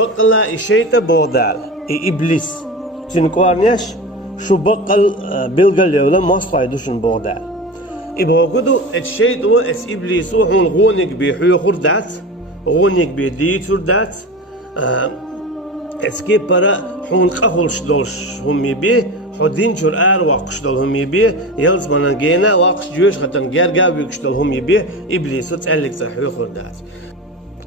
بقلا إشيتا بودال إبليس تنكوارنيش شو بقل بلغل يولا مصفى يدوشن بودال إبوغدو الشيء دو اس إبليسو هون غونيك بيحيو خردات غونيك بيديتور دات اسكي برا هون قهولش دولش هم يبي حدين جور واقش دول هم يبي يلز منانجينا واقش جوش ختن جرجا بيكش دول هم يبي إبليسو تسألك صحيو خردات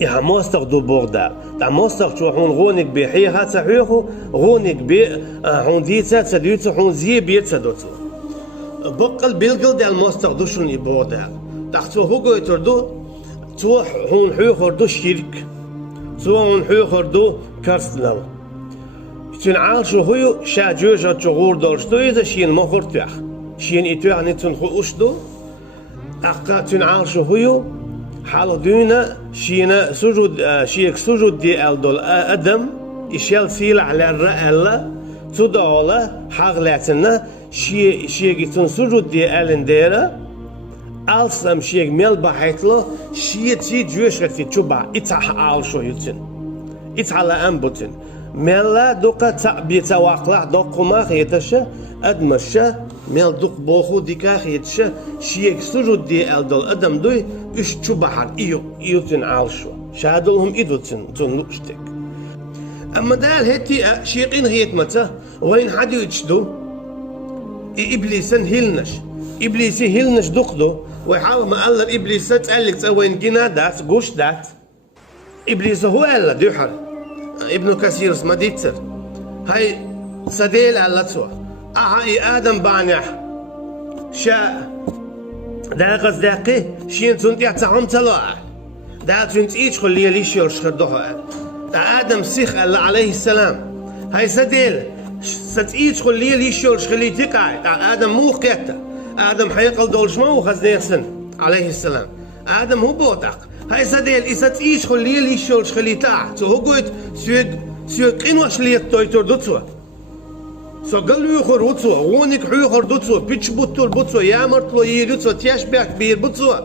إها ماستر دو بوغدا تا ماستر شو هون غونيك بيحيي هات صحيو غونيك بي هون ديتا تسديتو هون زي بيت سدوتو بقل بيلقل دال ماستر دوشون يبوغدا تحتو هوغو يتردو تو هون حيو خردو شرك تو هون حيو خردو كارسنال تن عال شو هيو شا جوجا تشغور دولشتو إذا شين ما خورتوح شين إتوح نتن خو أشتو أقا تن عال شو هيو حالو دونا شينا سجود شيك سجود دي دول أدم إشيال سيل على الرألا تدعولا حغلاتنا شيك تن سجود دي ألنديرا ألسم شيك ميل بحيتلو شيتي جوشتي تشوبا إتح عال شو يتن إتح على أنبوتن ملا دوكا بيتواقلع دوكما خيتشا أدمشا مل دوك بوخو ديكا خيتشا شيك سجود دي دول أدم دوي إش تشوبحر إيو تن عالشو شادلهم إيدو تن نوشتك أما دال هتي شيقين هيت متى وين حد يتشدو إبليسن هيلنش إبليسي هيلنش دوقدو ويحاول ما قال إبليس تسألك وين جينا دات قوش دات إبليس هو قال ديحر ابن كثير ما ديتر هاي سديل على تسوى هاي آدم بانح شاء دا قصدقي شين تنتي تعم تلا دا تنت إيش خليه ليش يرشخدوها دا آدم سيخ عليه السلام هاي سديل ستيش خليه ليش يرشخلي تقع دا آدم مو قيتا آدم حيقل دولش ما هو خزنيخسن عليه السلام آدم هو بوتق هاي سديل إسات إيش خليه ليش يولش خليه تاع سو هو قلت سوق إنو أشليه تويتر دوتسوا سو قالوا يخور وتسوا غونك حيخور دوتسوا بيتش بوتور بوتسوا يا مرتلو يريتسوا تياش بيك بير بوتسوا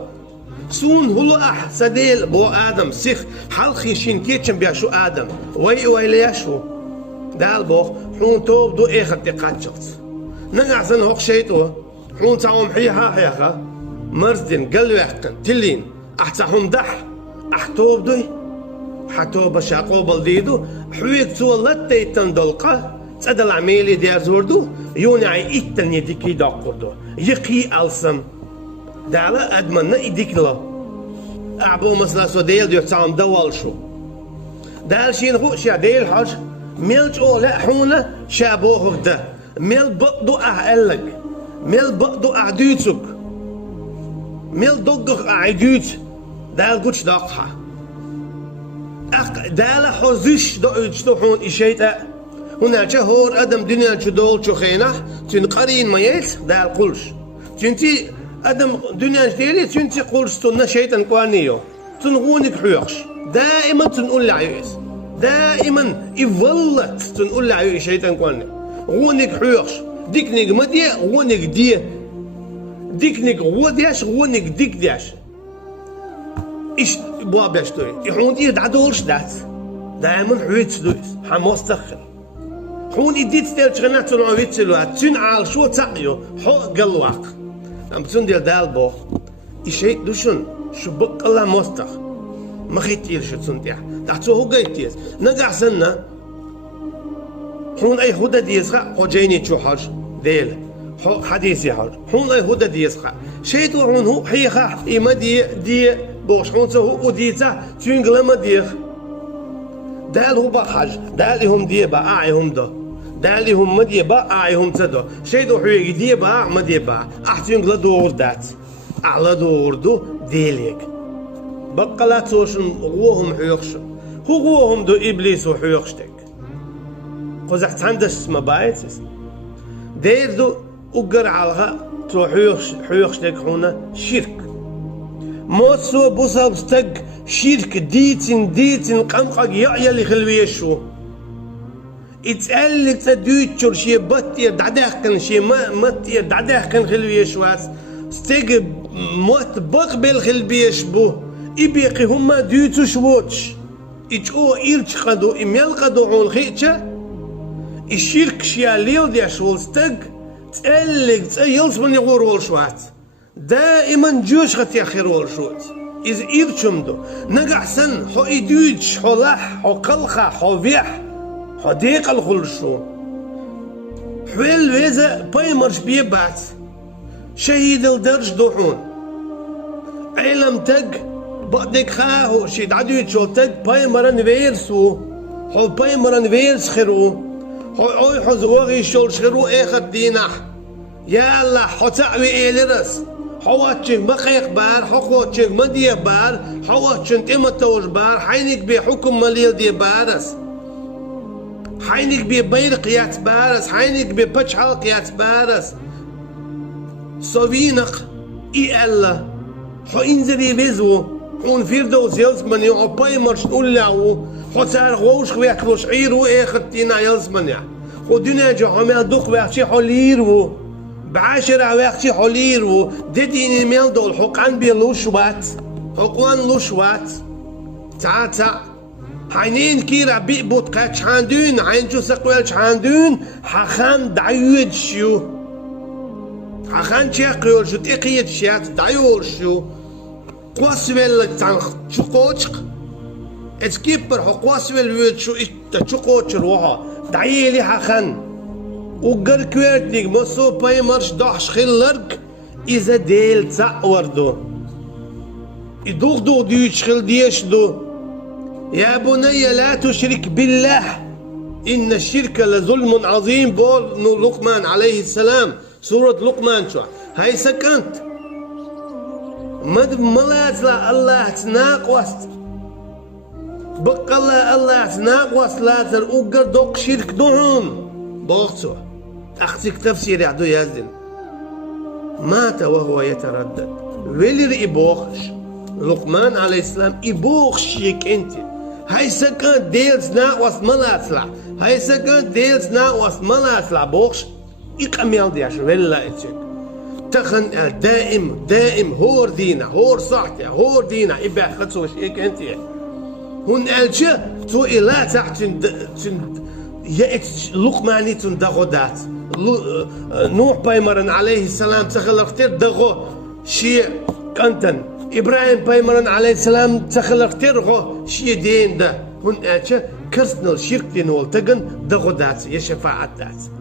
سون هلو أح سديل بو آدم سيخ حلقي شين كيتشن بياشو آدم ويلياشو دال بوخ حون توب دو إيخر تقاتشلت نقعسن هوق شيتو حون تعوم حيخا مرزدين قلو يحقن تلين أحتهم دح أحتوب دوي حتوب شاقو بلديدو حويك تولد تيتن دلقة تدل عميلي ديار زوردو يونعي إتن يديكي داقردو يقي ألسم دالا أدمنا إديكلا أعبو مثلا سو ديل ديو تعام دوال شو دال شين هو شا ديل حاج ميلج أولا حونا شابوه ده ميل بقدو أهلك ميل بقدو أعديتك ميل دقق أعديت دال قوش داقها دال حوزيش دو حون إشيتا هنا جهور أدم دنيا جدول شخينة تنقرين ما يلس دال قلش تنتي أدم دنيا جديلي تنتي قلش تنا شيطان قوانيو تنغونك حيوش دائما تنقول لعيوس دائما يولت تنقول لعيوس شيطان قواني غونك حيوش ديكنيك مدية غونك ديه ديكنيك غودياش غونك ديك دياش إيش بوابيش توي يحون إيه دعدولش دات دائما حويت دويس حماس تخل حون إديت تيل شغنات تنعويت سلوات تنعال شو تقيو حو قلواق نعم تنديل دالبو إشي دوشن شو بق الله مستخ ما خيتير شو تنديح تحتو هو قيتيز نقع سنة حون أي هدى ديسخا حو جيني تشو حاج ديل حو حديثي حاج حون أي هدى ديسخا شيتو حون هو حيخا إما دي بوش حون سهو وديتا تنقل ما ديخ دال هو بحاج دالهم دي باعهم ده دالهم ما دي باعهم تدو شيدو حيجي دي باع ما دي باع احتين لا دور دات على دور دو ديليك بقلا توشن غوهم حيخش هو غوهم دو ابليس وحيخشتك قزحت عندش ما بايتس دير دو اقر علىها تو حيخشتك هنا شرك موسو بوصابستك شرك ديتن قمقق يعيا خلوية شو يتقلك تدويتشور شي بطير دعداخكن شي مطير دعداخكن خلوية شواس ستيق موت بقبل خلبية شبو إبيقي هما دويتو شووتش إجو إيرش قدو إميل قدو عون خيتشا الشرك شياليل دي شولستق تقلق تقيلس من يغور والشوات دائما جوش غتي خير والشوت إذ إيرشم دو نقع سن حو إدوج حو لح حو قلخة حو فيح حو ديق الخلشو حويل ويزا بايمرش بيبات شهيد الدرج دوحون علم تق بعدك خاهو شيد عدو تشول تق بايمرن ويرسو حو بايمرن ويرس خيرو حو حزوغي شول شخيرو اخر دينح يا الله حو تعوي إليرس حواتشن بقيق بار حقواتشن مدية بار حواتشن تمتوش بار حينك بحكم مليل دي بارس حينك ببيرق يات بارس حينك ببتش حلق يات بارس صوينق إي الله حو إنزري بيزو حون فيردوس يلزمن يو باي مرش نقول حو تارغ ووش وياكلوش عيرو اخدتينا يلزمن يا حو دنيا جو حميل دوق وياكشي حو ليرو بعاشر وياكشي حو ليرو ديديني ميل دول حقان بيلوشوات حقوان لوشوات تا حينين كيرا بيقبوت قاتش حاندون حينجو سقويلش حاندون حخان دعيوج شو حخان شاقيول شو تقيت شيات دعيول شو قواسويل تنخ شقوشق اتكيبر حو قواسويل ويل شو اتشقوش روحا دعيلي حخان وقر كويرتنيك مصو باي مرش دحش خلرق إذا ديل تأوردو يدوغ دو ديوش خل ديش دو يا بني لا تشرك بالله إن الشرك لظلم عظيم بول لقمان عليه السلام سورة لقمان شو هاي سكنت مد ملات لا الله تناق وست بقى الله تناق وست لا تر أقر دوق شرك دون بوغتو أختك تفسير يعدو يازن مات وهو يتردد ولي إبوخش لقمان عليه السلام إبوخش يك انت هاي سكن ديلز ناقوس ملاتلا هاي سكن ديلز ناقوس ملاتلا بوخش إقاميال دياش ولا اتشك تخن دائم هور دينا هور صحتي هور دينا إبا خدسوش إيك انت هون ألشا تو إلا تحت يأت لقماني تندغودات نوح بايمرن عليه السلام تخل اختير دغو شيء كنتن إبراهيم بايمرن عليه السلام تخل اختير غو شيء دين ده هون ألشا كرسنل شرك دين والتقن دغودات يشفاعات دات